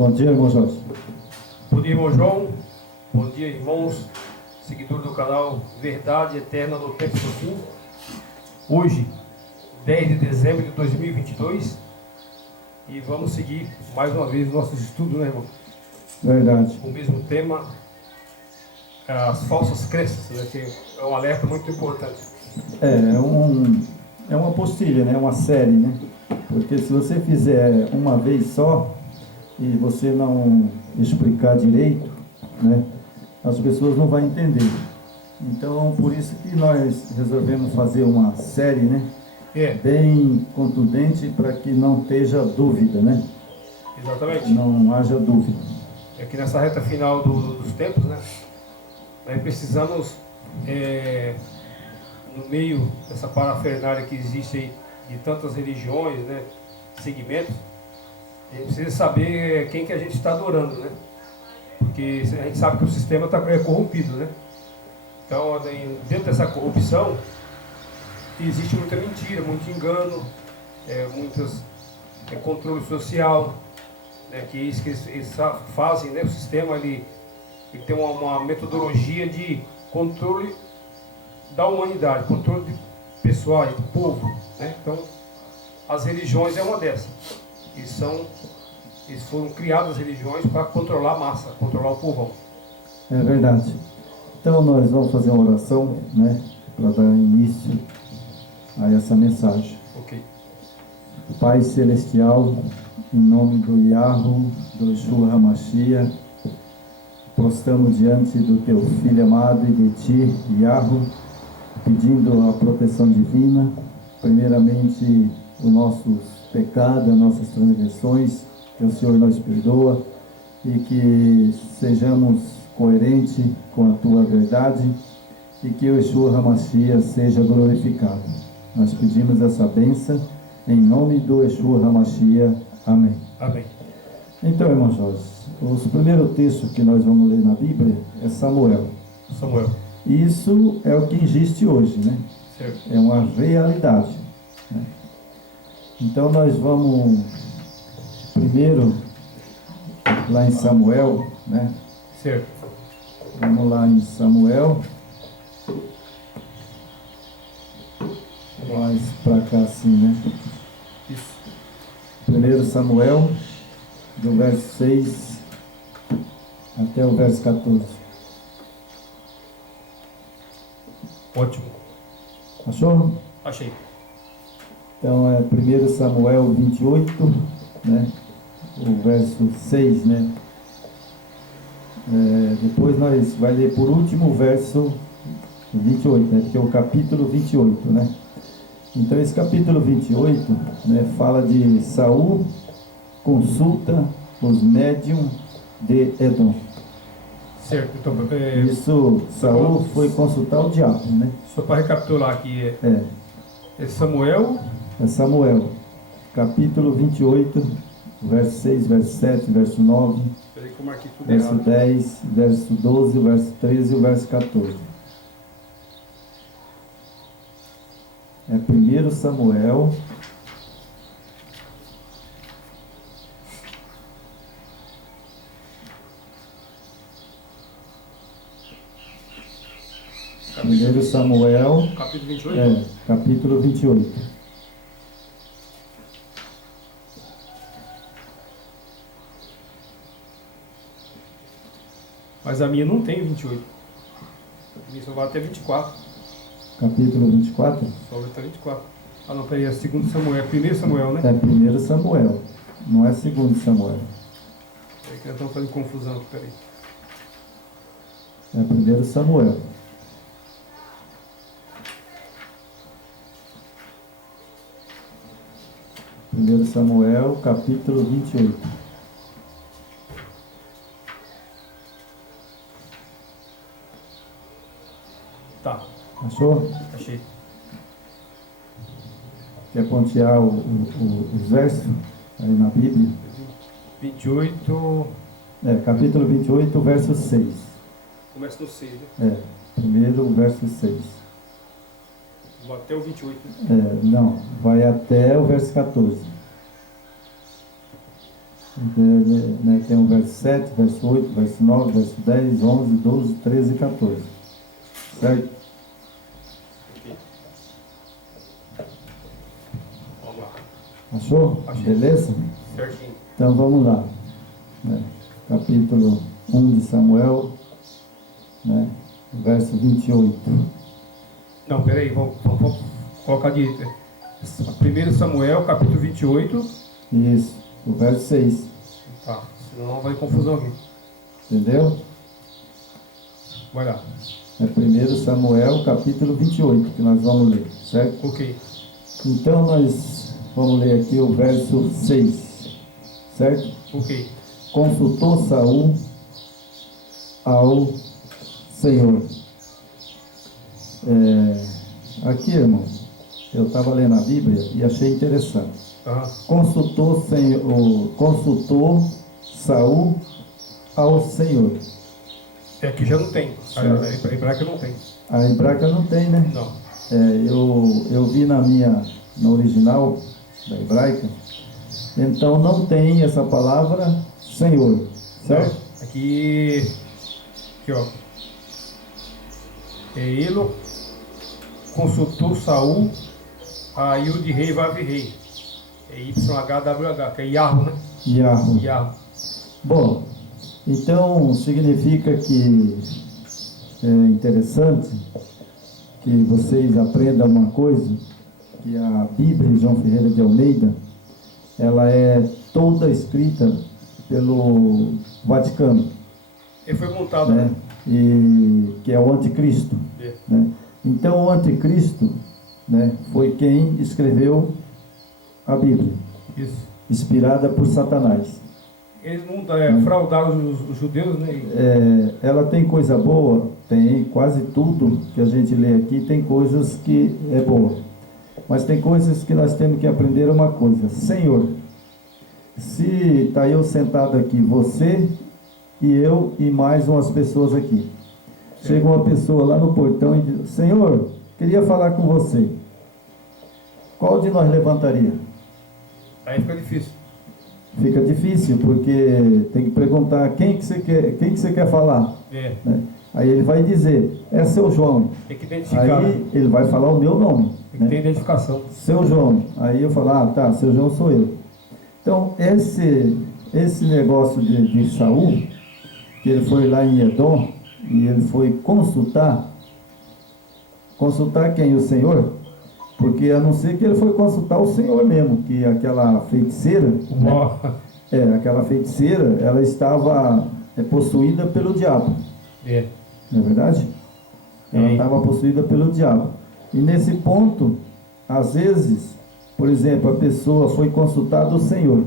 Bom dia, irmão Jorge. Bom dia, irmão João. Bom dia, irmãos, seguidores do canal Verdade Eterna no Tempo do Fim. Hoje, 10 de dezembro de 2022. E vamos seguir mais uma vez nossos estudos, né, irmão? Verdade. O mesmo tema, as falsas crenças, né, que é um alerta muito importante. É uma apostila, né? Uma série, né? Porque se você fizer uma vez só e você não explicar direito, né? As pessoas não vão entender. Então, por isso que nós resolvemos fazer uma série, né? Bem contundente para que não esteja dúvida, né? Exatamente. Não haja dúvida. É que nessa reta final dos tempos, né? Nós precisamos, no meio dessa parafernália que existe aí, de tantas religiões, né? Segmentos, a gente precisa saber quem que a gente está adorando, né? Porque a gente sabe que o sistema é corrompido, né? Então, dentro dessa corrupção, existe muita mentira, muito engano, controle social, né? Que é isso que eles fazem, né? O sistema ele tem uma metodologia de controle da humanidade, controle de pessoal, do povo, né? Então, as religiões é uma dessas. Eles foram criadas as religiões para controlar a massa, controlar o povão. É verdade. Então nós vamos fazer uma oração, né, para dar início a essa mensagem. Ok. Pai Celestial, em nome do Yahweh, do Yeshua HaMashiach, prostramos diante do Teu Filho amado e de Ti, Yahweh, pedindo a proteção divina, primeiramente os nossos pecados, as nossas transgressões, que o Senhor nos perdoa e que sejamos coerentes com a Tua verdade e que o Yeshua HaMashiach seja glorificado. Nós pedimos essa bênção em nome do Yeshua HaMashiach. Amém. Amém. Então, irmão Jorge, o primeiro texto que nós vamos ler na Bíblia é Samuel. Isso é o que existe hoje, né? Certo. É uma realidade, né? Então nós vamos primeiro lá em Samuel, né? Certo. Vamos lá em Samuel. Mais para cá assim, né? Isso. 1 Samuel, do verso 6 até o verso 14. Ótimo. Achou? Achei. Então é 1 Samuel 28, né? O verso 6, né? Depois nós vai ler por último o verso 28, né? Que é o capítulo 28, né? Então esse capítulo 28, né, fala de Saul consulta os médiums de Edom. Certo. Então, Isso, Saul foi consultar o diabo, né? só para recapitular aqui, É Samuel, Samuel, capítulo 28, verso 6, verso 7, verso 9, peraí que eu marquei tudo verso errado. 10, verso 12, verso 13 e o verso 14. É 1 Samuel, Capítulo, 1 Samuel, capítulo 28? capítulo 28. Mas a minha não tem 28. A minha só vai até 24. Capítulo 24? Só vai até 24. Ah não, peraí, é 2 Samuel, é 1 Samuel, né? É 1 Samuel, não é 2 Samuel. É que nós estamos fazendo confusão aqui, peraí. É 1 Samuel. Primeiro Samuel, capítulo 28. Tá, Achou? achei. Quer pontear os versos aí na Bíblia? 28, Capítulo 28, verso 6. começa no 6, né? Primeiro o verso 6. Vou até o 28, né? Não, vai até o verso 14. Né, tem o verso 7, verso 8, verso 9, verso 10, 11, 12, 13 e 14. Certo? Vamos lá. Achou? Achei. Beleza? Certinho. Então vamos lá. Né? Capítulo 1 de Samuel, né? Verso 28. Não, peraí, vamos colocar de 1 Samuel, capítulo 28. Isso, o verso 6. Tá, senão vai confusão aqui. Entendeu? Vai lá. É 1 Samuel, capítulo 28, que nós vamos ler, certo? Ok. Então nós vamos ler aqui o verso 6, certo? Ok. Consultou Saul ao Senhor. Aqui, irmão, eu estava lendo a Bíblia e achei interessante. Consultou Saul ao Senhor. Aqui já não tem. A hebraica não tem. A hebraica não tem, né? Não. Eu vi na original da hebraica, então não tem essa palavra Senhor, certo? Aqui ó. Ele consultou Saul a Yud Rei Vav Rei. É YHWH, que é Yahoo, né? Yahoo. Bom, então significa que é interessante que vocês aprendam uma coisa, que a Bíblia de João Ferreira de Almeida, ela é toda escrita pelo Vaticano. Ele foi montado, né? E que é o Anticristo. Né? Então o Anticristo, né, foi quem escreveu a Bíblia. Isso. Inspirada por Satanás. Eles fraudaram os judeus, né? Ela tem coisa boa, tem quase tudo que a gente lê aqui, tem coisas que é boa. Mas tem coisas que nós temos que aprender uma coisa. Senhor, se está eu sentado aqui, você e eu e mais umas pessoas aqui. Chega uma pessoa lá no portão e diz: Senhor, queria falar com você. Qual de nós levantaria? Aí fica difícil. Fica difícil, porque tem que perguntar quem que você quer falar. Né? Aí ele vai dizer: é seu João. Tem que identificar. Aí ele vai falar o meu nome. Tem que ter identificação. Seu João. Aí eu falo: ah, tá, seu João sou eu. Então esse negócio de Saul, que ele foi lá em Edom e ele foi consultar quem? O Senhor? Porque a não ser que ele foi consultar o Senhor mesmo, que aquela feiticeira, né? Aquela feiticeira, ela estava possuída pelo diabo. Não é verdade? Ela estava possuída pelo diabo. E nesse ponto, às vezes, por exemplo, a pessoa foi consultar o Senhor.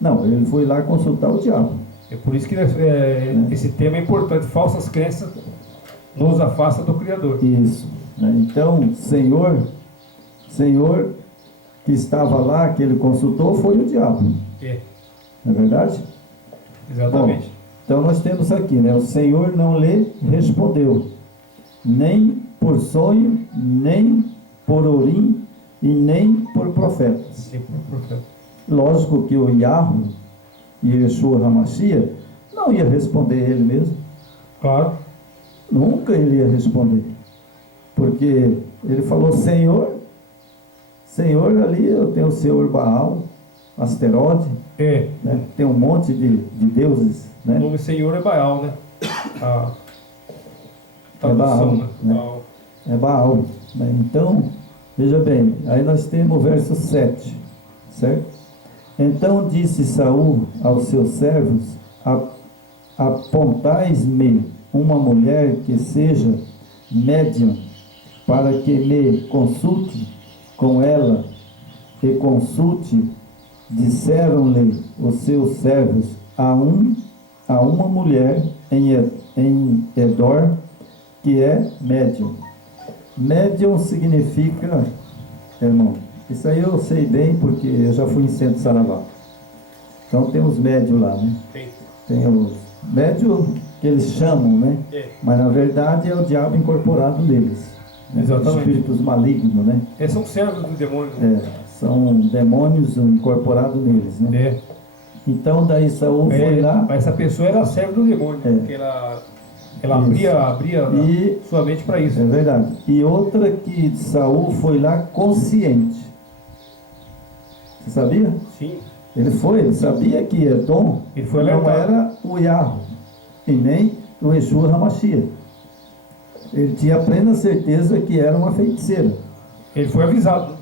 Não, ele foi lá consultar o diabo. É por isso que esse tema é importante. Falsas crenças nos afasta do Criador. Isso. Né? Então, Senhor que estava lá, que ele consultou, foi o diabo. Não é verdade? Exatamente. Bom, então nós temos aqui, né? O Senhor não lhe respondeu, nem por sonho, nem por Urim e nem por profetas. Lógico que o Yahoo e Yeshua HaMashiach não ia responder ele mesmo. Claro. Nunca ele ia responder. Porque ele falou: Senhor, ali eu tenho o Senhor Baal, Asterote, né? Tem um monte de deuses. Né? O nome Senhor é Baal, né? É Baal, né? Baal. É Baal. Né? Então, veja bem, aí nós temos o verso 7, certo? Então disse Saul aos seus servos: apontais-me uma mulher que seja médium, para que me consulte com ela, e consulte. Disseram-lhe os seus servos a uma mulher em Edor, que é médium. Médium significa, irmão, isso aí eu sei bem porque eu já fui em Centro Saravá. Então tem os médios lá, né? Tem os médios que eles chamam, né? Mas na verdade é o diabo incorporado neles. Né? Exatamente. Espíritos malignos, né? São servos do demônio. Né? São demônios incorporados neles, né? Então daí Saul foi lá. Essa pessoa era serva do demônio, porque ela abria E sua mente para isso. é verdade. E outra que Saul foi lá consciente. Você sabia? Sim. Ele sabia que Edom Ele foi não alertado. era o Yahweh e nem o Yeshua HaMashiach. Ele tinha plena certeza que era uma feiticeira. Ele foi avisado.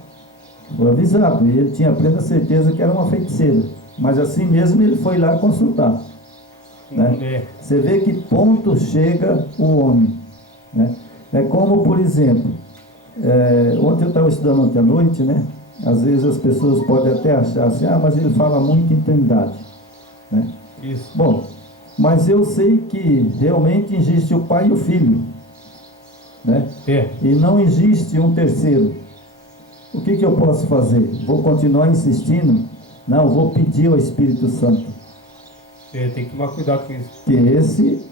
Foi avisado, e ele tinha plena certeza que era uma feiticeira. Mas assim mesmo ele foi lá consultar. Né? É. Você vê que ponto chega o homem. Né? É como, por exemplo, ontem eu estava estudando ontem à noite, né? Às vezes as pessoas podem até achar assim, mas ele fala muito em trindade. Né? Isso. Bom, mas eu sei que realmente existe o Pai e o Filho. Né? É. E não existe um terceiro. O que eu posso fazer? Vou continuar insistindo? Não, vou pedir ao Espírito Santo. Tem que tomar cuidado com isso. Que esse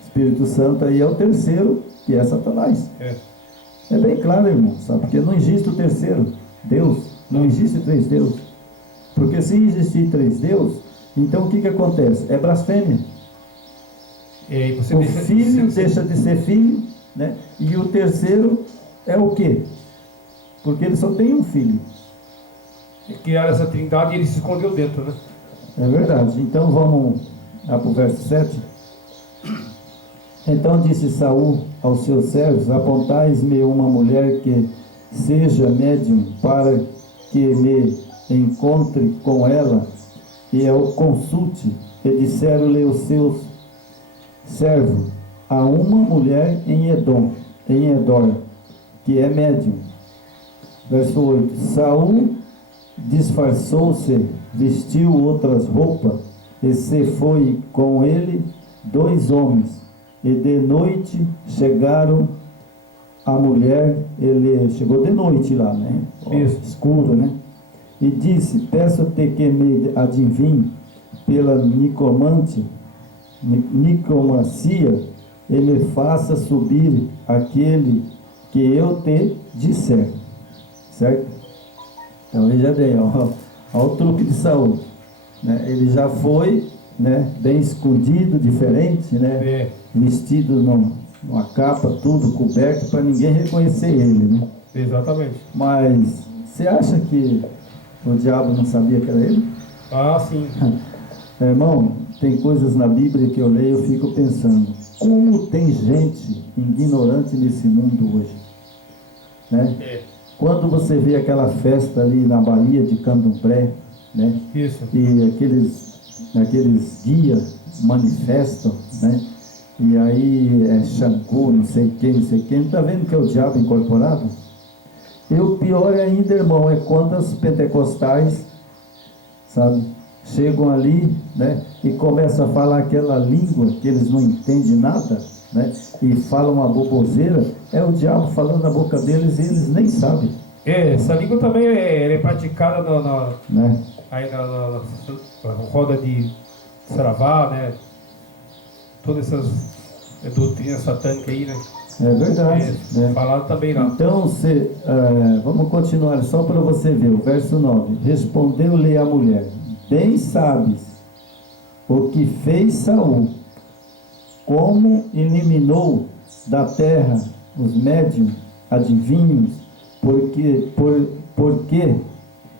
Espírito Santo aí é o terceiro, que é Satanás. É bem claro, irmão, sabe? Porque não existe o terceiro Deus. Não existe três deuses. Porque se existir três deuses, então o que acontece? É blasfêmia. O filho deixa de ser filho, né? E o terceiro é o quê? Porque ele só tem um filho. Criaram essa trindade e ele se escondeu dentro, né? É verdade. Então vamos lá para o verso 7. Então disse Saul aos seus servos: apontais-me uma mulher que seja médium, para que me encontre com ela e eu consulte. E disseram-lhe os seus servos: há uma mulher em Edom, em Edor, que é médium. Verso 8: Saul disfarçou-se, vestiu outras roupas, e se foi com ele 2 homens. E de noite chegaram a mulher, ele chegou de noite lá, né? Escuro, né? E disse: peço-te que me adivinhe pela nicomancia, e me faça subir aquele que eu te disser. Certo? Então veja bem, olha o truque de Saul, né? Ele já foi, né, bem escondido, diferente, né? Vestido numa capa, tudo coberto, para ninguém reconhecer ele, né? Exatamente. Mas você acha que o diabo não sabia que era ele? Ah, sim. Irmão, tem coisas na Bíblia que eu leio e fico pensando, como tem gente ignorante nesse mundo hoje, né? Quando você vê aquela festa ali na Bahia de Candomblé, né? Isso. E aqueles guias manifestam, né? E aí é Xangô, não sei quem, tá vendo que é o diabo incorporado? E o pior ainda, irmão, é quando os pentecostais, sabe, chegam ali, né? E começam a falar aquela língua que eles não entendem nada, né? E falam uma boboseira. É o diabo falando na boca deles e eles nem sabem. Essa língua também é praticada né? Aí na roda de Saravá, né? Todas essas doutrinas satânicas aí, né? É verdade. Né? Falado também lá. Então, vamos continuar só para você ver, o verso 9. Respondeu-lhe a mulher: bem sabes o que fez Saul, como eliminou da terra os médiuns, adivinhos, porque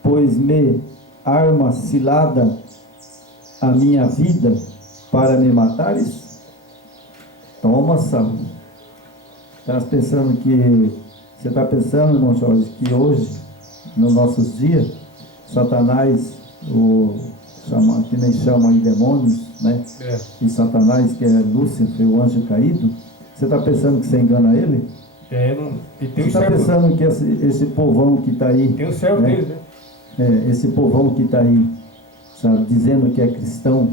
pois-me arma cilada a minha vida para me matares? Toma, Saul. Você está pensando, irmão Jorge, que hoje, nos nossos dias, Satanás, que nem chamam aí demônios, né? E Satanás, que é Lúcifer, o anjo caído, você está pensando que você engana ele? Você está pensando que esse povão que está aí... Tem o servo deles, né? Esse povão que está aí, sabe, dizendo que é cristão,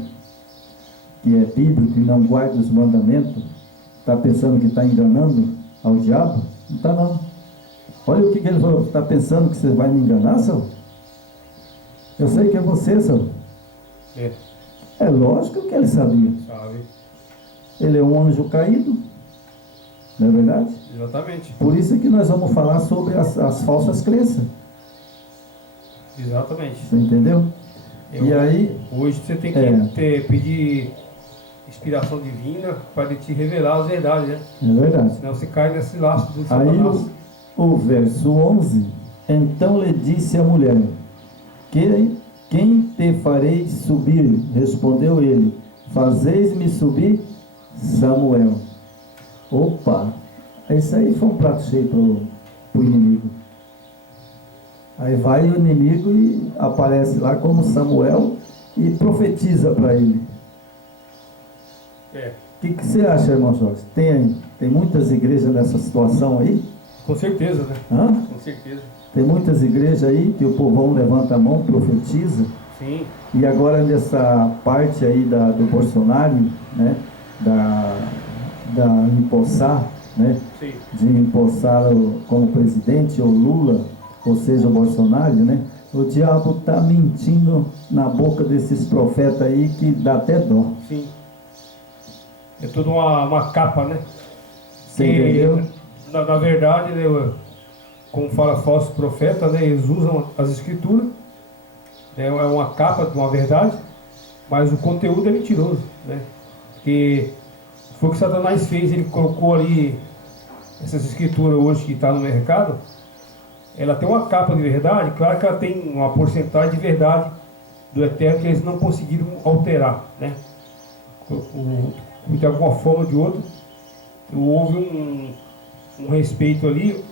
que é bíblico e não guarda os mandamentos, está pensando que está enganando ao diabo? Não está não. Olha o que ele falou: está pensando que você vai me enganar, Saul? Eu sei que é você, Saul. É lógico que ele sabia. Sabe. Ele é um anjo caído, não é verdade? Exatamente. Por isso que nós vamos falar sobre as falsas crenças. Exatamente. Você entendeu? E aí, Hoje você tem que pedir inspiração divina para ele te revelar as verdades, né? é verdade. Senão você cai nesse laço do Aí Satanás. o verso 11, então lhe disse a mulher, quem te farei subir? Respondeu ele, fazeis-me subir Samuel. Opa, isso aí foi um prato cheio pro inimigo. Aí vai o inimigo e aparece lá como Samuel e profetiza para ele. O que você acha, irmão Jorge? Tem muitas igrejas nessa situação aí? Com certeza, né? Hã? Com certeza. Tem muitas igrejas aí que o povão levanta a mão, profetiza. Sim. E agora nessa parte aí do Bolsonaro, né? Da empossar, né? Sim. De empossar como presidente o Lula, ou seja, o Bolsonaro, né? O diabo está mentindo na boca desses profetas aí que dá até dó. Sim. É tudo uma capa, né? Você entendeu? Na verdade, né, como fala falso profeta, né, eles usam as escrituras, né, é uma capa de uma verdade, mas o conteúdo é mentiroso, né? Porque foi o que Satanás fez, ele colocou ali essas escrituras hoje que está no mercado, ela tem uma capa de verdade, claro que ela tem uma porcentagem de verdade do eterno que eles não conseguiram alterar, né? De alguma forma ou de outra, houve um respeito ali,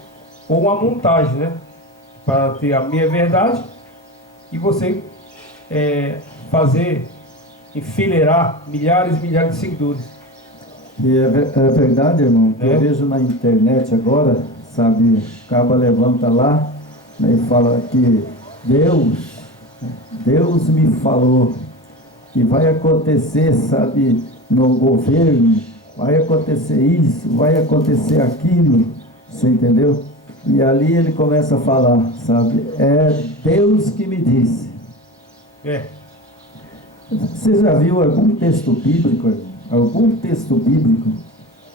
ou uma montagem, né? Para ter a meia verdade e você fazer enfileirar milhares e milhares de seguidores. E é verdade, irmão, que eu vejo na internet agora, sabe, acaba levanta lá, né, e fala que Deus me falou que vai acontecer, sabe, no governo, vai acontecer isso, vai acontecer aquilo, você entendeu? E ali ele começa a falar, sabe, é Deus que me disse. Você já viu algum texto bíblico, algum texto bíblico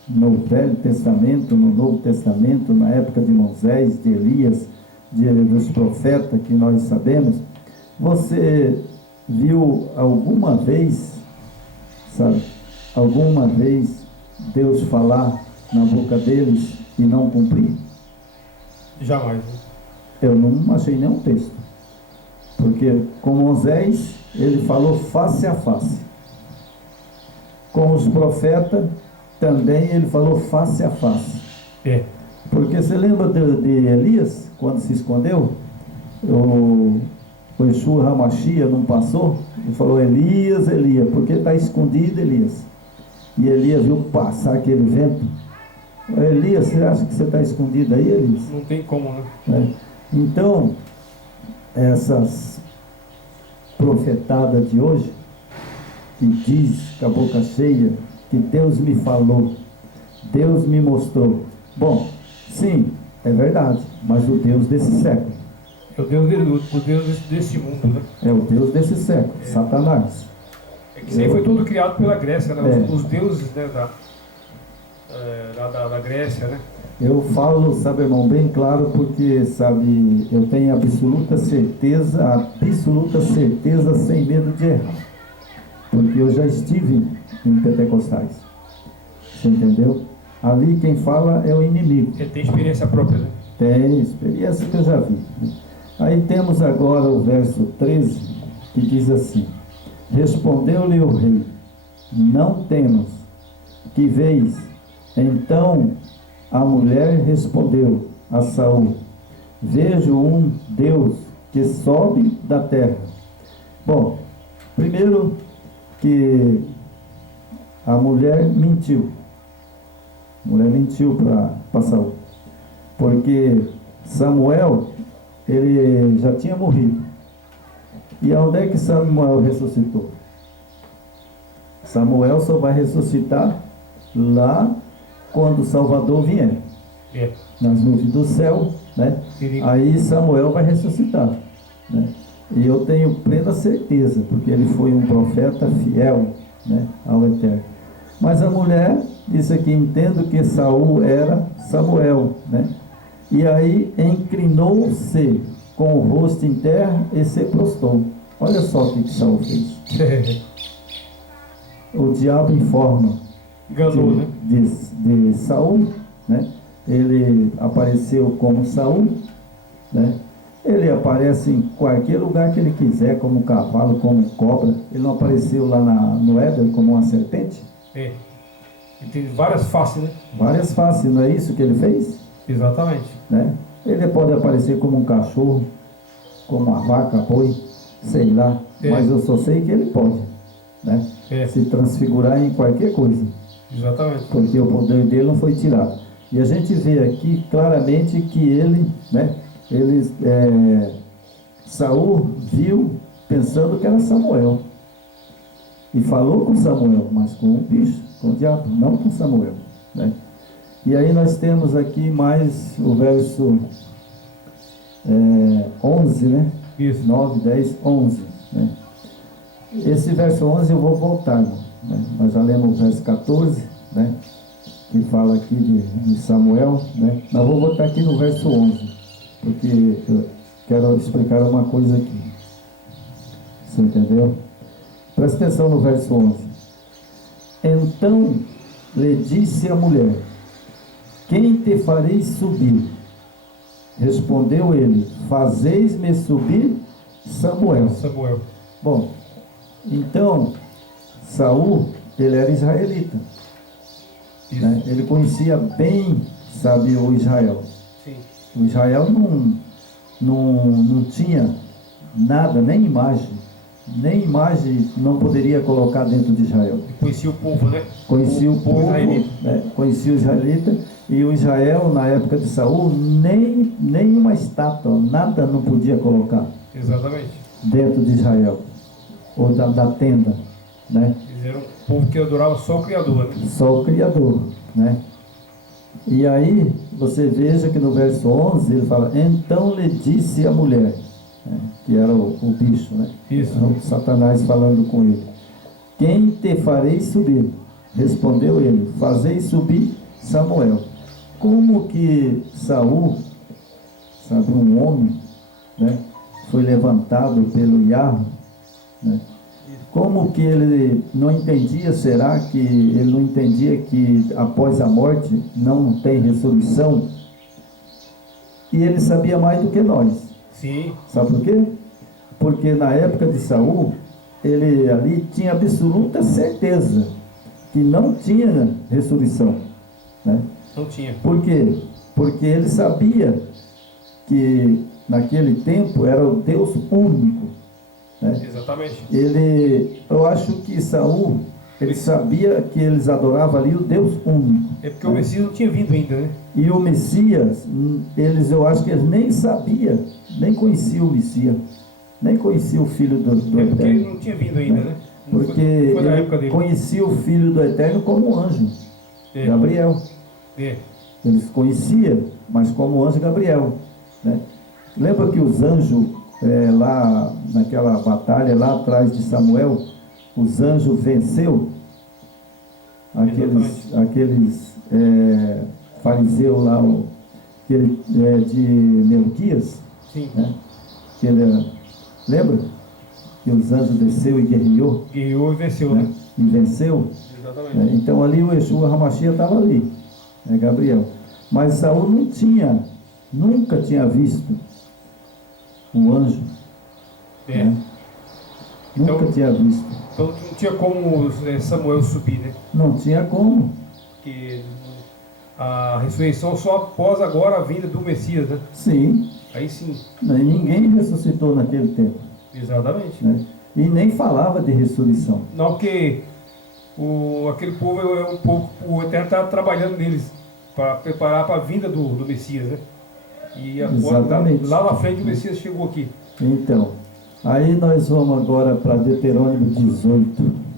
no Velho Testamento, no Novo Testamento, na época de Moisés, de Elias, dos profetas que nós sabemos? Você viu alguma vez, sabe, alguma vez Deus falar na boca deles e não cumprir? Jamais. Né? Eu não achei nenhum texto. Porque com Moisés, ele falou face a face. Com os profetas, também ele falou face a face. Porque você lembra de Elias, quando se escondeu? O Yeshua HaMashiach não passou? Ele falou, Elias, Elias, porque está escondido, Elias. E Elias viu passar aquele vento. Elias, você acha que você está escondido aí, Elias? Não tem como, né? Então, essas profetadas de hoje, que diz com a boca cheia, que Deus me falou, Deus me mostrou. Bom, sim, é verdade, mas o Deus desse século. É o Deus desse mundo, né? É o Deus desse século, Satanás. É que isso aí foi tudo criado pela Grécia, né? Os deuses, né, da Grécia, né? Eu falo, sabe, irmão, bem claro, porque, sabe, eu tenho absoluta certeza, sem medo de errar. Porque eu já estive em Pentecostais. Você entendeu? Ali quem fala é o inimigo. Ele tem experiência própria, né? Tem experiência que eu já vi. Aí temos agora o verso 13, que diz assim: respondeu-lhe o rei, não temas, que vês? Então a mulher respondeu a Saul, vejo um Deus que sobe da terra. Bom, primeiro que a mulher mentiu. A mulher mentiu para Saul. Porque Samuel, ele já tinha morrido. E onde é que Samuel ressuscitou? Samuel só vai ressuscitar lá quando o Salvador vier. Nas nuvens do céu, né? Aí Samuel vai ressuscitar, né? E eu tenho plena certeza, porque ele foi um profeta fiel, né, ao Eterno. Mas a mulher disse aqui, entendo que Saul era Samuel, né? E aí inclinou-se com o rosto em terra e se prostrou. Olha só o que Saul fez. O diabo informa Enganou, né? de Saul, né? Ele apareceu como Saul, né? Ele aparece em qualquer lugar que ele quiser, como cavalo, como cobra. Ele não apareceu lá no Éden como uma serpente? É. Ele tem várias faces, né? Várias faces, não é isso que ele fez? Exatamente. Né? Ele pode aparecer como um cachorro, como uma vaca, boi, sei lá, mas eu só sei que ele pode, né? Se transfigurar em qualquer coisa. Exatamente. Porque o poder dele não foi tirado. E a gente vê aqui claramente que ele, né? Saul viu pensando que era Samuel. E falou com Samuel, mas com o bicho, com o diabo, não com Samuel, né? E aí nós temos aqui mais o verso 11, né? Isso. 9, 10, 11, né? Esse verso 11 eu vou voltar, né? Nós já lemos o verso 14, né? Que fala aqui de Samuel, né? Mas vou voltar aqui no verso 11, porque eu quero explicar uma coisa aqui. Você entendeu? Presta atenção no verso 11. Então lhe disse a mulher: quem te farei subir? Respondeu ele: fazeis-me subir, Samuel. Samuel. Bom, então Saul, ele era israelita, né? Ele conhecia bem, sabe, o Israel. Sim. O Israel não tinha nada, nem imagem não poderia colocar dentro de Israel. Ele conhecia o povo, né? Conhecia o povo, israelita. né? Conhecia o israelita, e o Israel, na época de Saul, nem uma estátua, nada não podia colocar Exatamente. dentro de Israel, ou da tenda, né? Eles eram um povo que adorava só o Criador, né? Só o Criador, né? E aí, você veja que no verso 11, ele fala: então lhe disse a mulher, né? Que era o bicho, né? Isso. O Satanás falando com ele: quem te farei subir? Respondeu ele: fazei subir Samuel. Como que Saul, sabe, um homem, né, foi levantado pelo Yahweh, né? Como que ele não entendia, será que ele não entendia que após a morte não tem ressurreição? E ele sabia mais do que nós. Sim. Sabe por quê? Porque na época de Saul, ele ali tinha absoluta certeza que não tinha ressurreição, né? Não tinha. Por quê? Porque ele sabia que naquele tempo era o Deus único, né? Exatamente. Eu acho que Saul, ele sabia que eles adoravam ali o Deus único. É porque o Messias não tinha vindo ainda, né? E o Messias, eu acho que eles nem sabiam, nem conheciam o Messias, nem conheciam o Filho do É porque ele Eterno. não tinha vindo ainda, né? Porque foi na época ele dele. conhecia o Filho do Eterno como anjo, Gabriel. Eles conheciam, mas como anjo Gabriel, né? Lembra que os anjos, lá naquela batalha, lá atrás de Samuel, os anjos venceu aqueles fariseus lá, aquele de Melquias, Sim. né? Lembra? Que os anjos desceu e guerreou. Guerreou e venceu, né? né? E venceu. Exatamente. Então ali o Yeshua HaMashiach estava ali, Gabriel. Mas Saul nunca tinha visto um anjo. Né? Então, Nunca tinha visto. Então não tinha como Samuel subir, né? Não tinha como. Porque a ressurreição só após agora a vinda do Messias, né? Sim. Aí sim. Ninguém ressuscitou naquele tempo. Exatamente. Né? E nem falava de ressurreição. Não, porque aquele povo é um povo, o Eterno está trabalhando neles para preparar para a vinda do Messias, né? E agora, lá na frente o Messias chegou aqui. Então, aí nós vamos agora para Deuteronômio 18.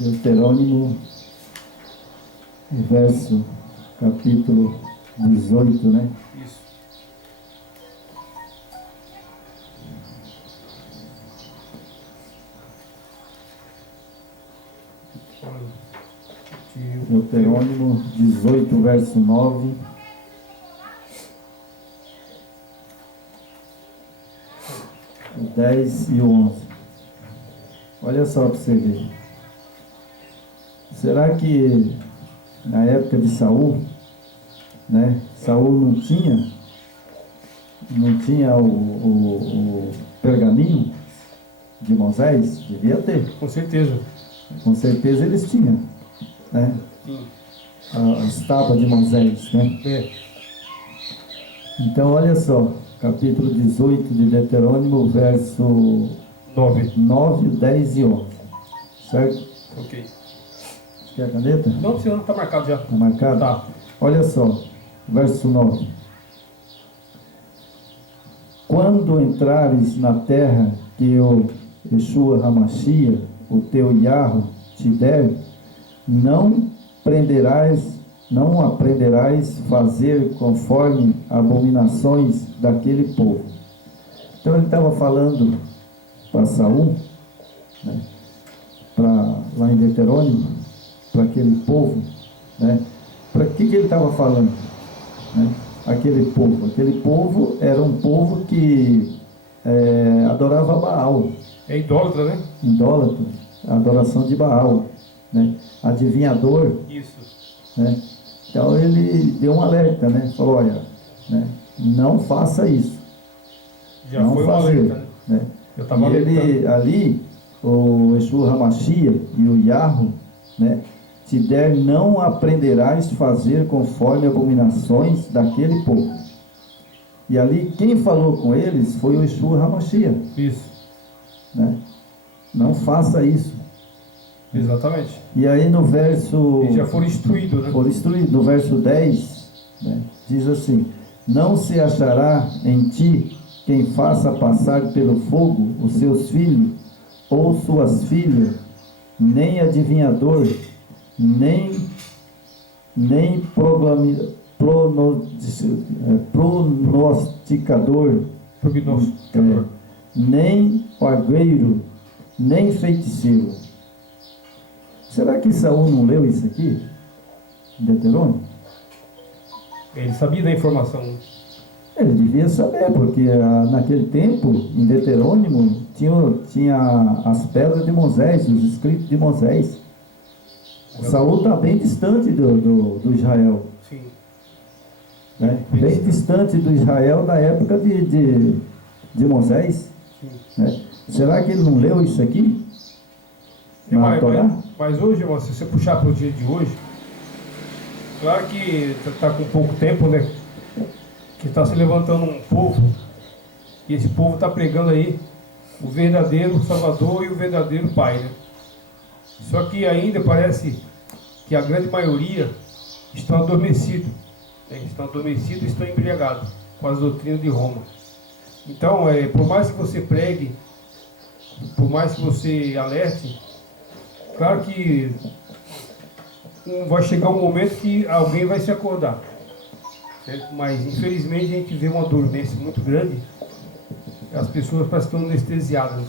Deuteronômio, verso, capítulo 18, né? Isso. Deuteronômio 18, verso 9. o 10 e o 11. Olha só para você ver. Será que na época de Saul, né, Saul não tinha o pergaminho de Moisés? Devia ter. Com certeza. Com certeza eles tinham, né? Sim. As tábuas de Moisés, né? É. Então, olha só, capítulo 18 de Deuteronômio, verso 9, 10 e 11. Certo? Ok. Quer a caneta? Não precisa, não, tá marcado já. Está marcado? Tá. Olha só, verso 9. Quando entrares na terra que o Yeshua Hamashia, o teu Yahweh, te der, não aprenderás fazer conforme abominações daquele povo. Então ele estava falando para Saul, né, lá em Deuteronômio, para aquele povo, né, para que ele estava falando, né? Aquele povo era um povo que adorava Baal. É idólatra, né? Idólatra, adoração de Baal, né? Adivinhador, Isso. né? Então ele deu um alerta, né? Falou, olha, né, não faça isso. Já não foi um fazer, alerta, né? né? Eu estava E ele ali, o Yeshua Hamashia e o Yahweh, né, te der, não aprenderás fazer conforme abominações daquele povo. E ali quem falou com eles foi o Yeshua Hamashia, Isso. né? Não faça isso. Exatamente. E aí no verso... Eles já foram instruídos, né? Foram instruídos. No verso 10, né, diz assim: não se achará em ti quem faça passar pelo fogo os seus filhos ou suas filhas, nem adivinhador, nem pronosticador, Prognosticador. nem pargueiro, nem feiticeiro. Será que Saul não leu isso aqui? Em Deuteronômio? Ele sabia da informação. Ele devia saber, porque naquele tempo, em Deuteronômio, tinha as pedras de Moisés, os escritos de Moisés. Saul está bem distante do Israel, Sim. né? Bem distante do Israel da época de Moisés, Sim. né? Será que ele não leu isso aqui? Na Torá? Mas hoje, irmão, se você puxar para o dia de hoje, claro que está com pouco tempo, né? Que está se levantando um povo, e esse povo está pregando aí o verdadeiro Salvador e o verdadeiro Pai, né? Só que ainda parece que a grande maioria estão adormecidos, né? Estão embriagados com as doutrinas de Roma. Então, por mais que você pregue, por mais que você alerte, claro que vai chegar um momento que alguém vai se acordar, certo? Mas infelizmente a gente vê uma dormência muito grande, as pessoas parecem que estão anestesiadas,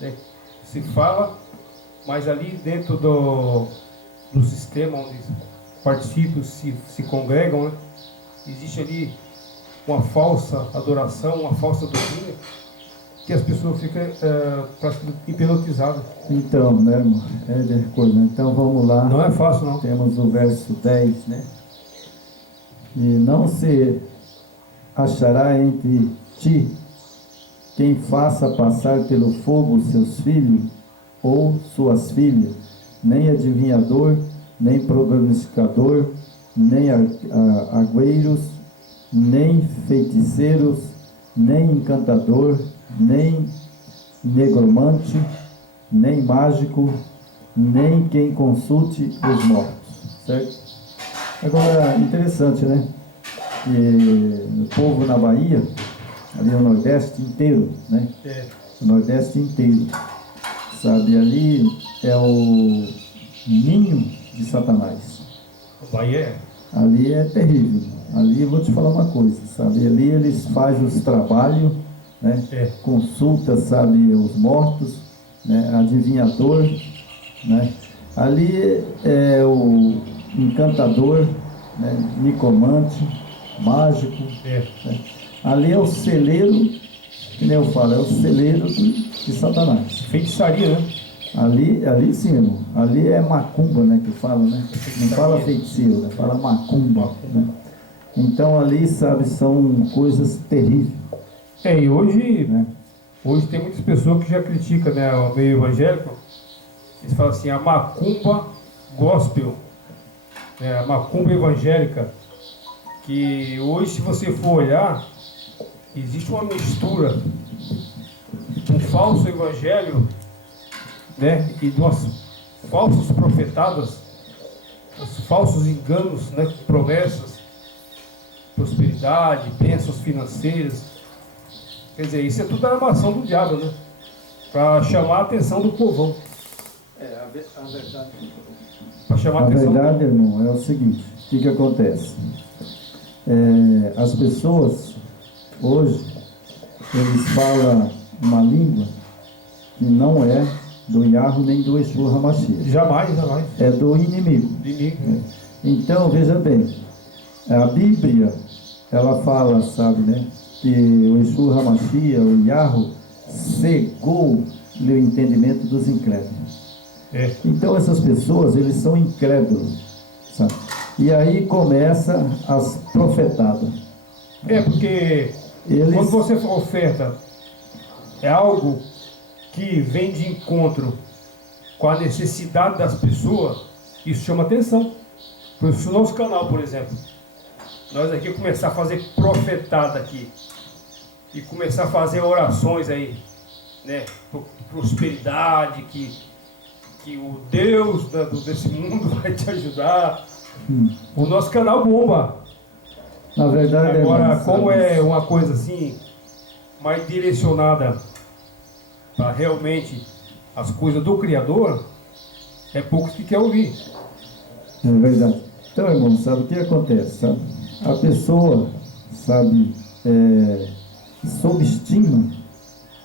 né? Se fala, mas ali dentro do sistema onde participam, se congregam, né? Existe ali uma falsa adoração, uma falsa doutrina, que as pessoas ficam praticamente hipnotizadas. Então, né, irmão? De coisa. Então vamos lá. Não é fácil, não. Temos o verso 10, né? E não se achará entre ti quem faça passar pelo fogo seus filhos ou suas filhas, nem adivinhador, nem prognosticador, nem agüeiros, nem feiticeiros, nem encantador, nem negromante, nem mágico, nem quem consulte os mortos. Certo? Agora, interessante, né? Que o povo na Bahia, ali no Nordeste inteiro, né? O Nordeste inteiro, sabe? Ali é o ninho de Satanás. A Bahia Ali é terrível. Ali eu vou te falar uma coisa, sabe? Ali eles fazem os trabalhos, né? Consulta, sabe, os mortos, né? Adivinhador, né? Ali é o encantador, né? Nicomante, mágico, né? Ali é o celeiro que nem eu falo, é o celeiro de Satanás. Feitiçaria, né? Ali sim, irmão. Ali é macumba, né, que fala, né? Não fala feiticeiro, né? Fala macumba, né? Então ali, sabe, são coisas terríveis. E hoje, né? hoje tem muitas pessoas que já criticam, né, o meio evangélico. Eles falam assim, a macumba gospel, né, a macumba evangélica, que hoje, se você for olhar, existe uma mistura de um falso evangelho, né, e de umas falsas profetadas, os falsos enganos, né, promessas, prosperidade, bênçãos financeiras. Quer dizer, isso é tudo a armação do diabo, né? Para chamar a atenção do povão. A verdade. Para chamar a A atenção. verdade, irmão, é o seguinte: o que acontece? As pessoas, hoje, eles falam uma língua que não é do Yahweh nem do Yeshua HaMashiach. Jamais, jamais. É do inimigo. Inimigo. Então, veja bem, a Bíblia, ela fala, sabe, né, que o Yeshua HaMashiach, o Yahweh, cegou o entendimento dos incrédulos. Então, essas pessoas, eles são incrédulos, sabe? E aí começa as profetadas. Porque quando você oferta, é algo que vem de encontro com a necessidade das pessoas, isso chama atenção. Por isso, no nosso canal, por exemplo, nós aqui começar a fazer profetada aqui, e começar a fazer orações aí, né, prosperidade, que o Deus desse mundo vai te ajudar. O nosso canal bomba. Na verdade, agora, como é uma coisa assim, mais direcionada para realmente as coisas do Criador, é poucos que quer ouvir. É verdade. Então, irmão, sabe o que acontece? Sabe? A pessoa, sabe, subestima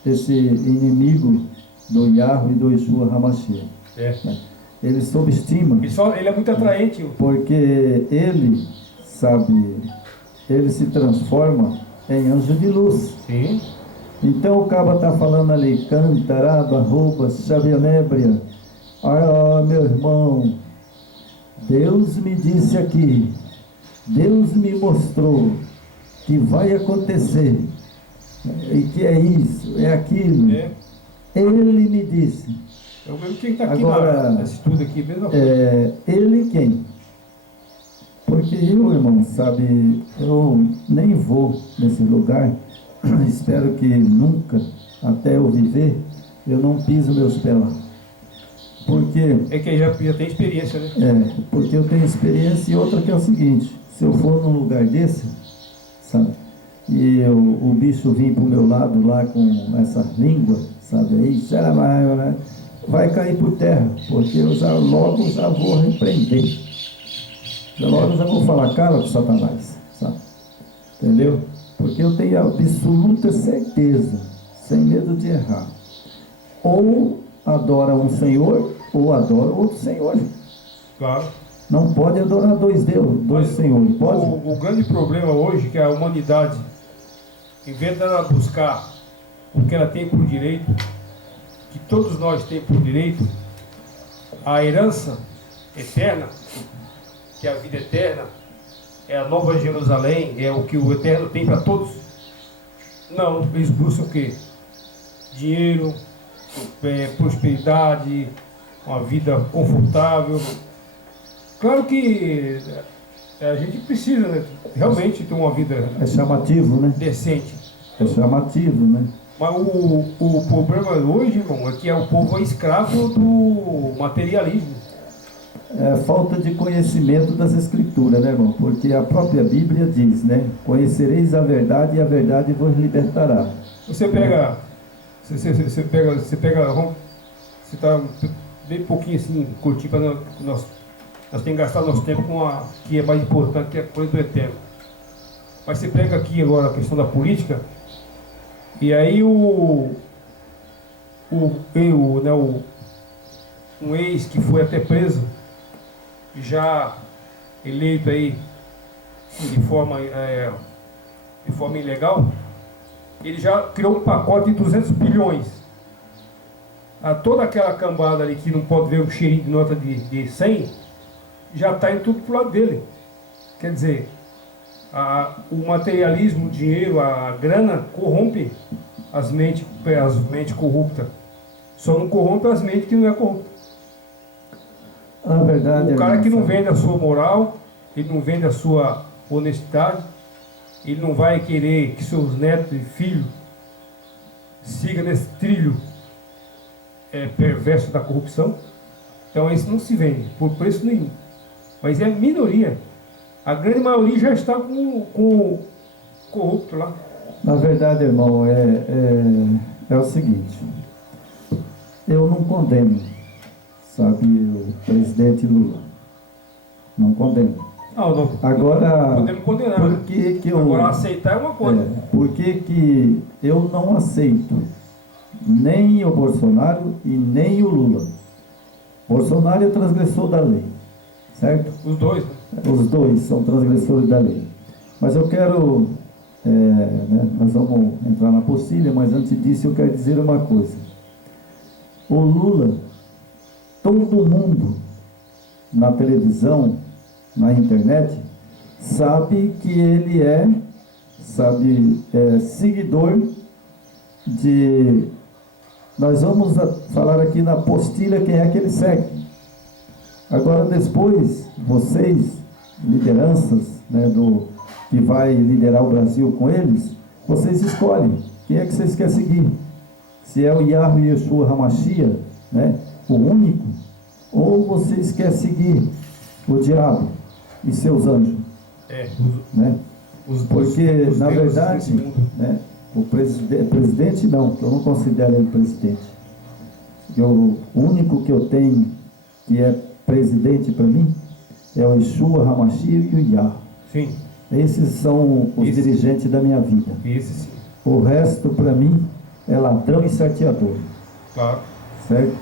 esse inimigo do Yahweh e do Yeshua HaMashiach. Né? Ele subestima. Ele é muito atraente. Porque ele, sabe, ele se transforma em anjo de luz. Sim. Então o caba está falando ali, cantaraba, rouba, chabianébria. Ah, meu irmão, Deus me disse aqui, Deus me mostrou que vai acontecer, e que é isso, é aquilo. Ele me disse. É o mesmo que está aqui nesse estudo aqui mesmo. Ele quem? Porque eu, irmão, sabe, eu nem vou nesse lugar. Espero que nunca, até eu viver, eu não piso meus pés lá. Porque... É que já tem experiência, né? Porque eu tenho experiência. E outra que é o seguinte: se eu for num lugar desse, sabe, e o bicho vir pro meu lado lá com essa língua, sabe, aí, vai cair por terra, porque eu logo já vou repreender. Logo já vou falar, cala com Satanás, sabe? Entendeu? Porque eu tenho absoluta certeza, sem medo de errar. Ou adora um Senhor, ou adora outro Senhor. Claro. Não pode adorar dois senhores, pode? O grande problema hoje é que a humanidade, em vez dela buscar o que ela tem por direito, que todos nós temos por direito, a herança eterna, que é a vida eterna, é a nova Jerusalém, é o que o Eterno tem para todos. Não, eles buscam o quê? Dinheiro, prosperidade, uma vida confortável. Claro que a gente precisa, né, realmente ter uma vida chamativo, né? Decente. É chamativo, né? Mas o problema hoje, irmão, é que o povo é escravo do materialismo. É falta de conhecimento das Escrituras, né, irmão? Porque a própria Bíblia diz, né? Conhecereis a verdade e a verdade vos libertará. Você pega, você está bem pouquinho assim, curtir para nós temos que gastar nosso tempo com a que é mais importante, que é a coisa do eterno. Mas você pega aqui agora a questão da política, e aí um ex que foi até preso, já eleito aí de forma ilegal, ele já criou um pacote de 200 bilhões. Toda aquela cambada ali que não pode ver um cheirinho de nota de 100, já está em tudo pro lado dele. Quer dizer, o materialismo, o dinheiro, a grana corrompe as mentes corruptas. Só não corrompe as mentes que não é corrupta. Na verdade, O cara que não vende a sua moral, ele não vende a sua honestidade, ele não vai querer que seus netos e filhos sigam nesse trilho perverso da corrupção. Então esse não se vende por preço nenhum. Mas é minoria. A grande maioria já está com o corrupto lá. Na verdade, irmão, é o seguinte. Eu não condeno, sabe, o presidente Lula. Não condeno. Não Agora, podemos condenar. por que eu, agora aceitar é uma coisa. por que eu não aceito nem o Bolsonaro e nem o Lula? Bolsonaro é transgressor da lei, certo? Os dois, né? Os dois são transgressores da lei. Mas eu quero, nós vamos entrar na apostila, mas antes disso eu quero dizer uma coisa. O Lula, todo mundo na televisão, na internet, sabe que ele é seguidor de... Nós vamos falar aqui na apostila quem é que ele segue. Agora depois, vocês, lideranças, né, que vai liderar o Brasil com eles, vocês escolhem quem é que vocês querem seguir. Se é o Yahweh Yeshua HaMashiach, né, o único, ou vocês querem seguir o diabo e seus anjos. Né? Porque, na verdade, né, o presidente não, eu não considero ele presidente. O único que eu tenho que é presidente para mim é o Yeshua HaMashiach e o Yah. Sim. Esses são os dirigentes da minha vida. Esse sim. O resto, para mim, é ladrão e salteador. Claro. Certo?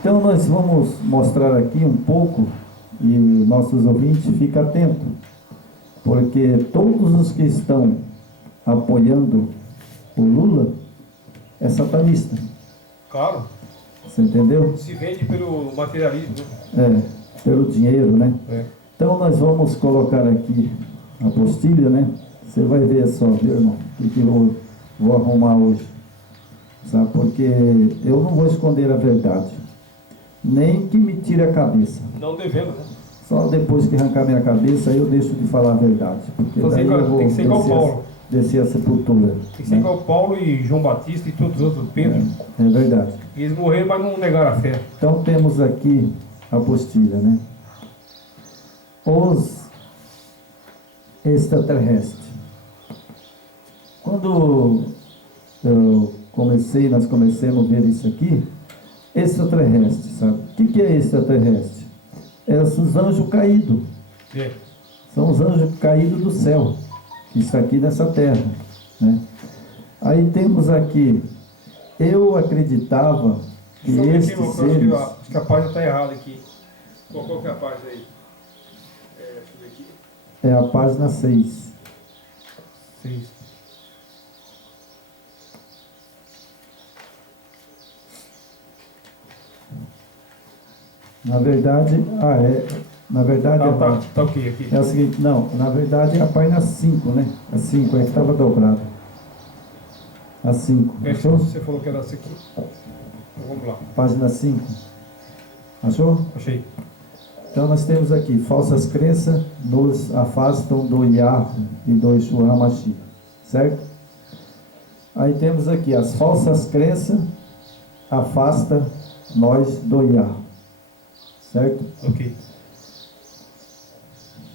Então, nós vamos mostrar aqui um pouco, e nossos ouvintes fiquem atentos, porque todos os que estão apoiando o Lula é satanista. Claro. Você entendeu? Se vende pelo materialismo, né? Pelo dinheiro, né? Então, nós vamos colocar aqui a apostila, né? Você vai ver só, viu, irmão? O que eu vou arrumar hoje. Sabe? Porque eu não vou esconder a verdade. Nem que me tire a cabeça. Não devemos, né? Só depois que arrancar minha cabeça, aí eu deixo de falar a verdade. Porque daí eu vou tem que ser igual Paulo. Descer a sepultura. Tem que ser igual Paulo e João Batista e todos os outros, Pedro. É verdade. Eles morreram, mas não negaram a fé. Então temos aqui a apostila, né? Os extraterrestres. Quando nós começamos a ver isso aqui, extraterrestre, sabe? O que é extraterrestre? São os anjos caídos. São os anjos caídos do céu, que está aqui nessa terra, né? Aí temos aqui, eu acreditava que estes seres... Acho que a página está errada aqui. Qual que é a página aí? Deixa eu ver aqui. É a página 6. 6. Na verdade, Tá ok aqui. É o seguinte, não, na verdade é a página 5, né? A 5, é que estava dobrado. A 5. Achou? Você falou que era essa aqui. Então, vamos lá. Página 5. Achou? Achei. Então nós temos aqui, falsas crenças nos afastam do Yahweh e do Yeshua HaMashiach. Certo? Aí temos aqui, as falsas crenças afastam nós do Yahweh. Certo? Ok.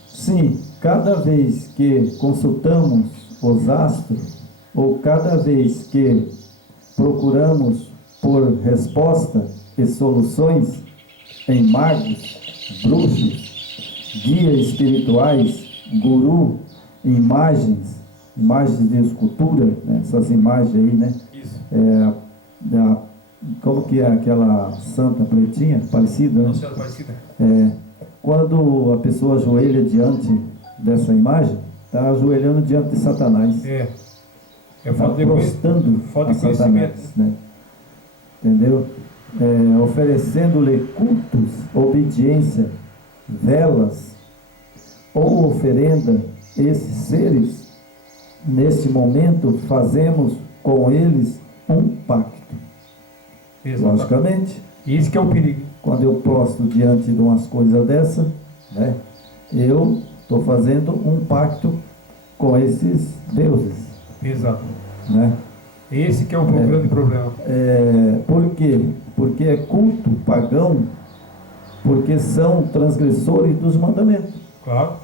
Sim, cada vez que consultamos os astros, ou cada vez que procuramos por resposta e soluções em magos, bruxos, guias espirituais, guru, imagens de escultura, né? Essas imagens aí, né? Isso. Como que é aquela santa pretinha, parecida, né? Nossa, parecida. Quando a pessoa ajoelha diante dessa imagem, está ajoelhando diante de Satanás. É falta de prostando falta a de conhecimento. Satanás, né? Entendeu? Oferecendo-lhe cultos, obediência, velas ou oferenda, esses seres, neste momento, fazemos com eles um pacto. Exatamente. Logicamente, Isso que é o perigo. quando eu prostro diante de umas coisas dessa, né, eu estou fazendo um pacto com esses deuses, Exato. né? Esse que é o grande problema. Por quê? Porque é culto pagão, porque são transgressores dos mandamentos. Claro.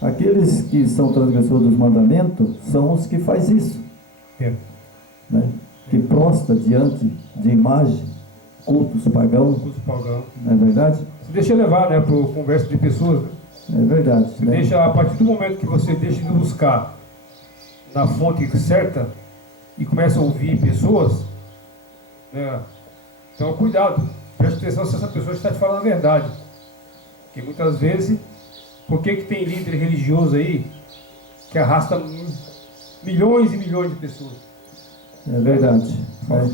Aqueles que são transgressores dos mandamentos são os que faz isso, É. né? Que prostra diante de imagem, cultos pagãos, Curso pagão. não é verdade? Se deixa levar, né, para conversa de pessoas. Né? É verdade, Você né? deixa, a partir do momento que você deixa de buscar na fonte certa e começa a ouvir pessoas, né? Então cuidado, preste atenção se essa pessoa está te falando a verdade. Porque muitas vezes, por que tem líder religioso aí que arrasta milhões e milhões de pessoas? É verdade, né?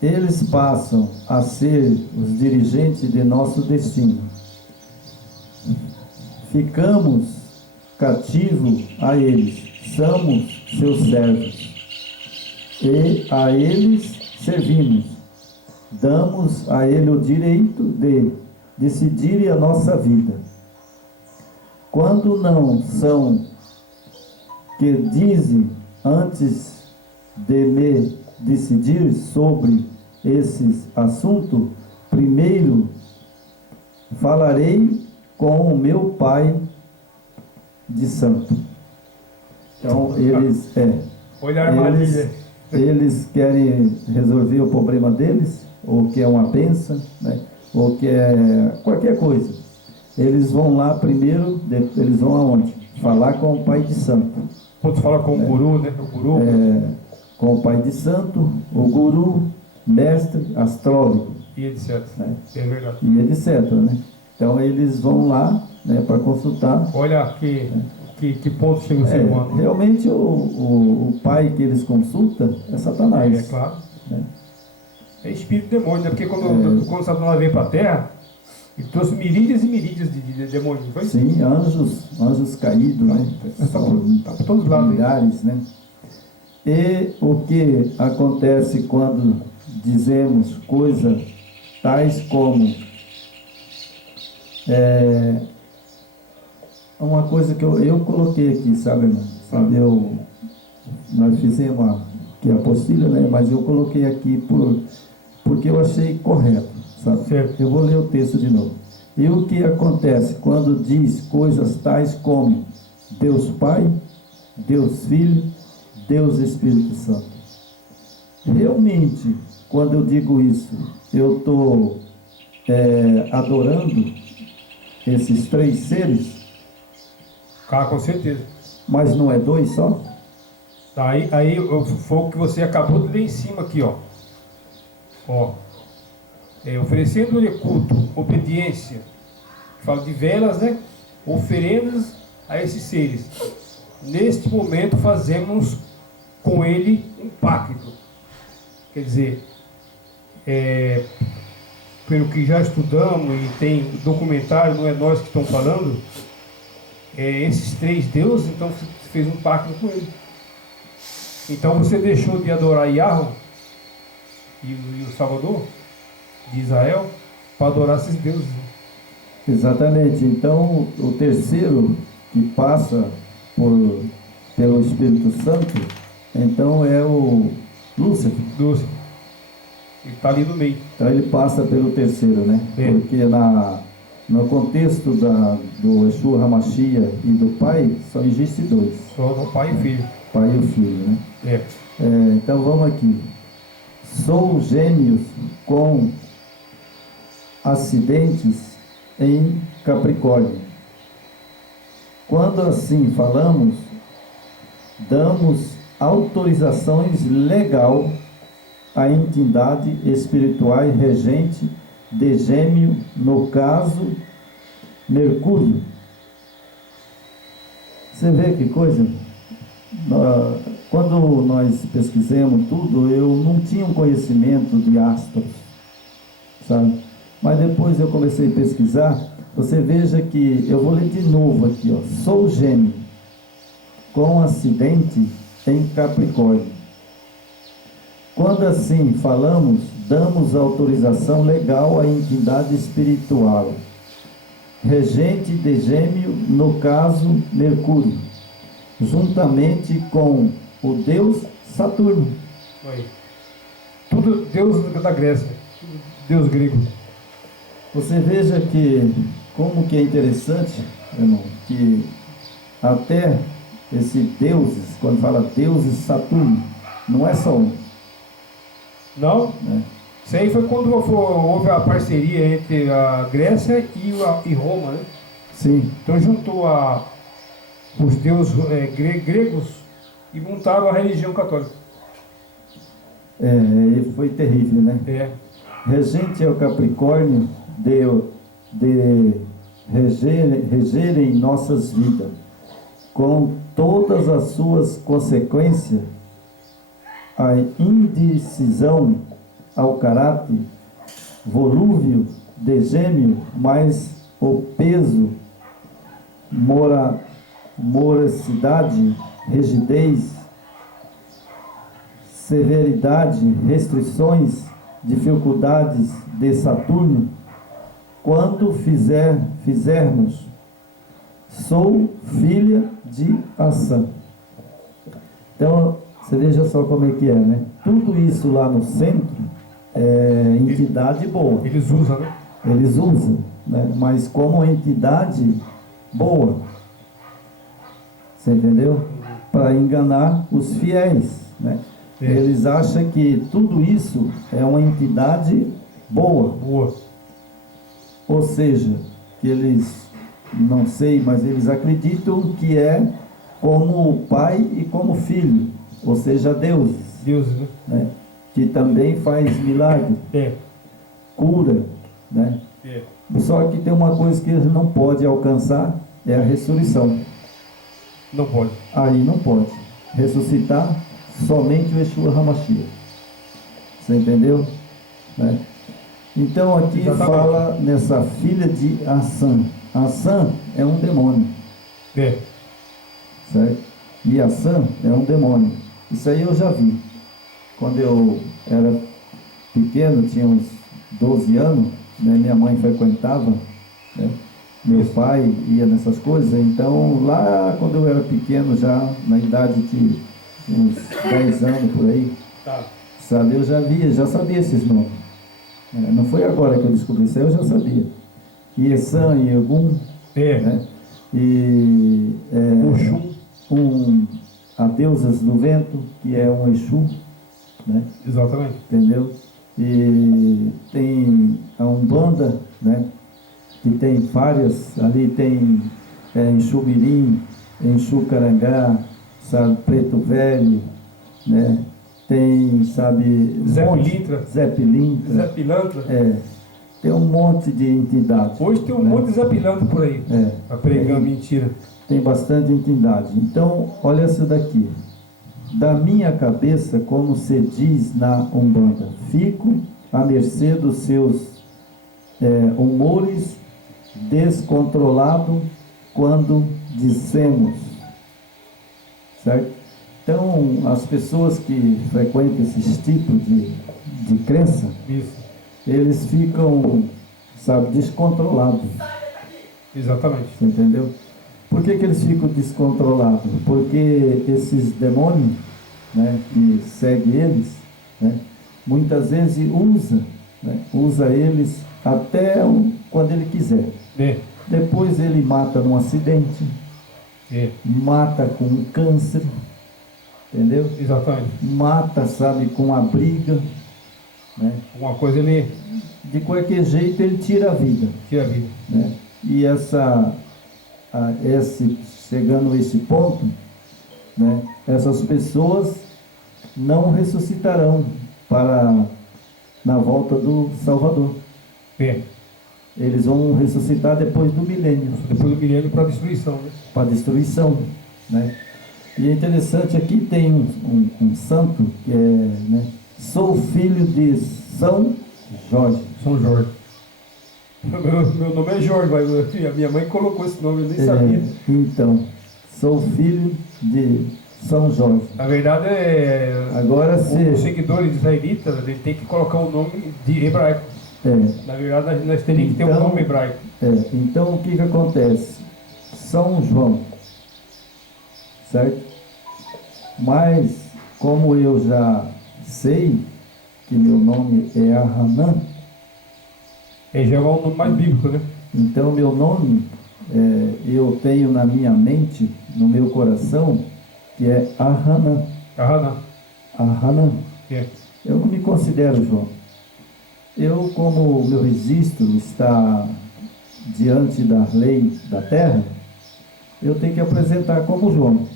Eles passam a ser os dirigentes de nosso destino. Ficamos cativos a eles, somos seus servos e a eles servimos. Damos a ele o direito de decidir a nossa vida. Quando não são que dizem antes de me decidir sobre esses assuntos, primeiro falarei com o meu Pai de santo. Então Olha a armadilha. eles querem resolver o problema deles, ou quer uma bênção, né? Ou quer qualquer coisa. Eles vão lá primeiro, eles vão aonde? Falar com o Pai de santo. Outros falam com o guru, né? O guru. Com o Pai de santo, o guru, mestre, astrólogo. E etc. Né? É verdade. E etc, né? Então eles vão lá, né, para consultar. Olha que ponto chega o ser humano. Realmente o pai que eles consultam é Satanás. É claro. Né? É espírito demônio, né? Porque quando Satanás veio para a Terra, ele trouxe miríades e miríades de demônios, não foi? Sim, anjos caídos, né? Está por todos os lados. Milhares, né? E o que acontece quando dizemos coisas tais como uma coisa que eu coloquei aqui, sabe, irmão? Sabe, nós fizemos aqui a apostila, né? Mas eu coloquei aqui porque eu achei correto, sabe? Certo. Eu vou ler o texto de novo. E o que acontece quando diz coisas tais como Deus Pai, Deus Filho, Deus Espírito Santo? Realmente, quando eu digo isso, eu estou adorando esses três seres, Ah, com certeza. mas não é dois só? Aí foi o que você acabou de ler em cima aqui, ó. Oferecendo-lhe culto, obediência, fala de velas, né? Oferendas a esses seres. Neste momento fazemos com ele um pacto. Quer dizer, pelo que já estudamos e tem documentário, não é nós que estamos falando, esses três deuses, então você fez um pacto com ele. Então você deixou de adorar Yahweh e o Salvador de Israel para adorar esses deuses. Exatamente. Então, o terceiro que passa pelo Espírito Santo, então é o Lúcifer. Ele está ali no meio. Então ele passa pelo terceiro, né? Porque no contexto do Yeshua HaMashiach e do Pai, só existe dois. Só o pai e filho. Pai e o filho, né? Então vamos aqui. Sou gêmeos com acidentes em Capricórnio. Quando assim falamos, damos autorizações legal à entidade espiritual regente de Gêmeo, no caso Mercúrio. Você vê que coisa? Quando nós pesquisamos tudo, eu não tinha um conhecimento de astros, sabe? Mas depois eu comecei a pesquisar. Você veja que, eu vou ler de novo aqui, ó. Sou Gêmeo, com acidente em Capricórnio. Quando assim falamos, damos autorização legal à entidade espiritual, regente de Gêmeo, no caso Mercúrio, juntamente com o deus Saturno. Aí. Tudo Deus da Grécia, tudo Deus grego. Você veja que, como que é interessante, irmão, que até esses deuses, quando fala deuses Saturno, não é só um. Não? Né? Isso aí foi quando houve a parceria entre a Grécia e Roma, né? Sim, Então juntou os deuses gregos e montaram a religião católica. e foi terrível, né? É. Regente é o Capricórnio de reger em nossas vidas, com todas as suas consequências, a indecisão ao caráter volúvel de Gêmeo, mais o peso, morosidade, rigidez, severidade, restrições, dificuldades de Saturno, quando fizermos, sou filha de ação. Então, você veja só como é que é, né? Tudo isso lá no centro é entidade boa. Eles usam, né? Eles usam, né? Mas como entidade boa. Você entendeu? Para enganar os fiéis, né? É. Eles acham que tudo isso é uma entidade boa. Boa. Ou seja, que eles, não sei, mas eles acreditam que é como pai e como filho, ou seja, deuses, Deuses, né? né? Que também faz milagre, É. cura, né? É. Só que tem uma coisa que eles não podem alcançar, é a ressurreição. Não pode. Aí não pode. Ressuscitar somente o Yeshua HaMashiach. Você entendeu? Né? Então aqui Exatamente. fala nessa filha de Assã. Assã é um demônio, É. certo? E Assã é um demônio. Isso aí eu já vi. Quando eu era pequeno, tinha uns 12 anos, né, minha mãe frequentava, né? Meu pai ia nessas coisas, então lá quando eu era pequeno, já na idade de uns 10 anos por aí, Tá. sabe, eu já sabia esses nomes. Não foi agora que eu descobri isso aí, eu já sabia. Iesan, Iegum, É. né? E Oxum. a deusas do vento, que é um Exu, né? Exatamente. Entendeu? E tem a Umbanda, né? Que tem várias, ali tem Exu Mirim, Exu Carangá, sabe, Preto Velho, né? Tem, sabe, Zé monte- Pilintra. Zé Pilintra, Zé Pilantra. tem um monte de entidades. Hoje tem um né? monte de Zé Pilantra por aí. Tá pregando mentira. Tem bastante entidade. Então, olha isso daqui. Da minha cabeça, como se diz na Umbanda, fico à mercê dos seus humores descontrolado quando dissemos, certo? Então, as pessoas que frequentam esses tipos de crença, Isso. eles ficam, sabe, descontrolados, Exatamente. você entendeu? Por que eles ficam descontrolados? Porque esses demônios, né, que seguem eles, né, muitas vezes usa eles até quando ele quiser. É. Depois ele mata num acidente, É. mata com um câncer, entendeu? Exatamente. Mata, sabe, com a briga, né? Uma coisa ele De qualquer jeito ele tira a vida, tira a vida. né? E chegando a esse ponto, né, essas pessoas não ressuscitarão na volta do Salvador. É. Eles vão ressuscitar depois do milênio, Depois do milênio para a destruição, né? para destruição, né? E é interessante, aqui tem um santo que é, né, sou filho de São Jorge. São Jorge. Meu nome é Jorge, mas a minha mãe colocou esse nome, eu nem sabia. Então, sou filho de São Jorge. Na verdade, Agora os se seguidores israelitas, ele tem que colocar um nome de hebraico. Na verdade, nós teríamos que ter um nome hebraico. Então, o que acontece? São João, certo? Mas, como eu já sei que meu nome é Ahanan, Já é um nome mais bíblico, né? então meu nome, eu tenho na minha mente, no meu coração, que é Ahanan. Ahanan. Eu não me considero João. Eu, como o meu registro está diante da lei da terra, eu tenho que apresentar como João.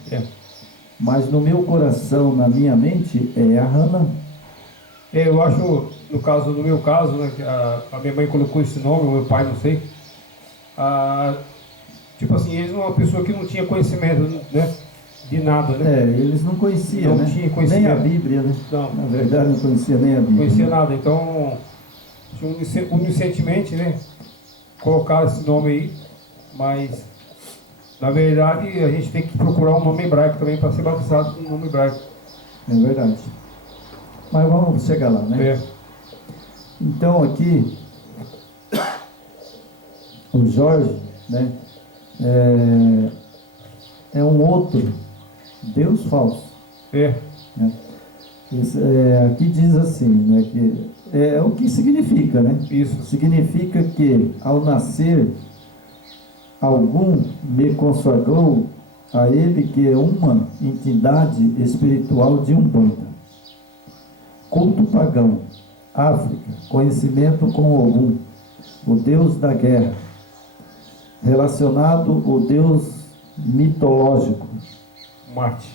Mas no meu coração, na minha mente, é Ahanan. Eu acho, no meu caso, né, que a minha mãe colocou esse nome, o meu pai, não sei. Tipo assim, eles não, uma pessoa que não tinha conhecimento, né, de nada, né? Eles não conheciam, Não né? tinha conhecimento. Nem a Bíblia, né? Não. Na verdade, não conhecia nem a Bíblia. Não conhecia nada, então, inocentemente, né, colocaram esse nome aí, mas, na verdade, a gente tem que procurar um nome hebraico também para ser batizado com um nome hebraico. É verdade. Mas vamos chegar lá, né? Então, aqui, o Jorge, né, é um outro Deus falso. Né? Aqui diz assim, né, que é o que significa, né? Isso. Significa que, ao nascer, algum me consagrou a ele, que é uma entidade espiritual de Umbanda. Culto pagão, África, conhecimento com Ogum, o deus da guerra, relacionado ao deus mitológico Marte.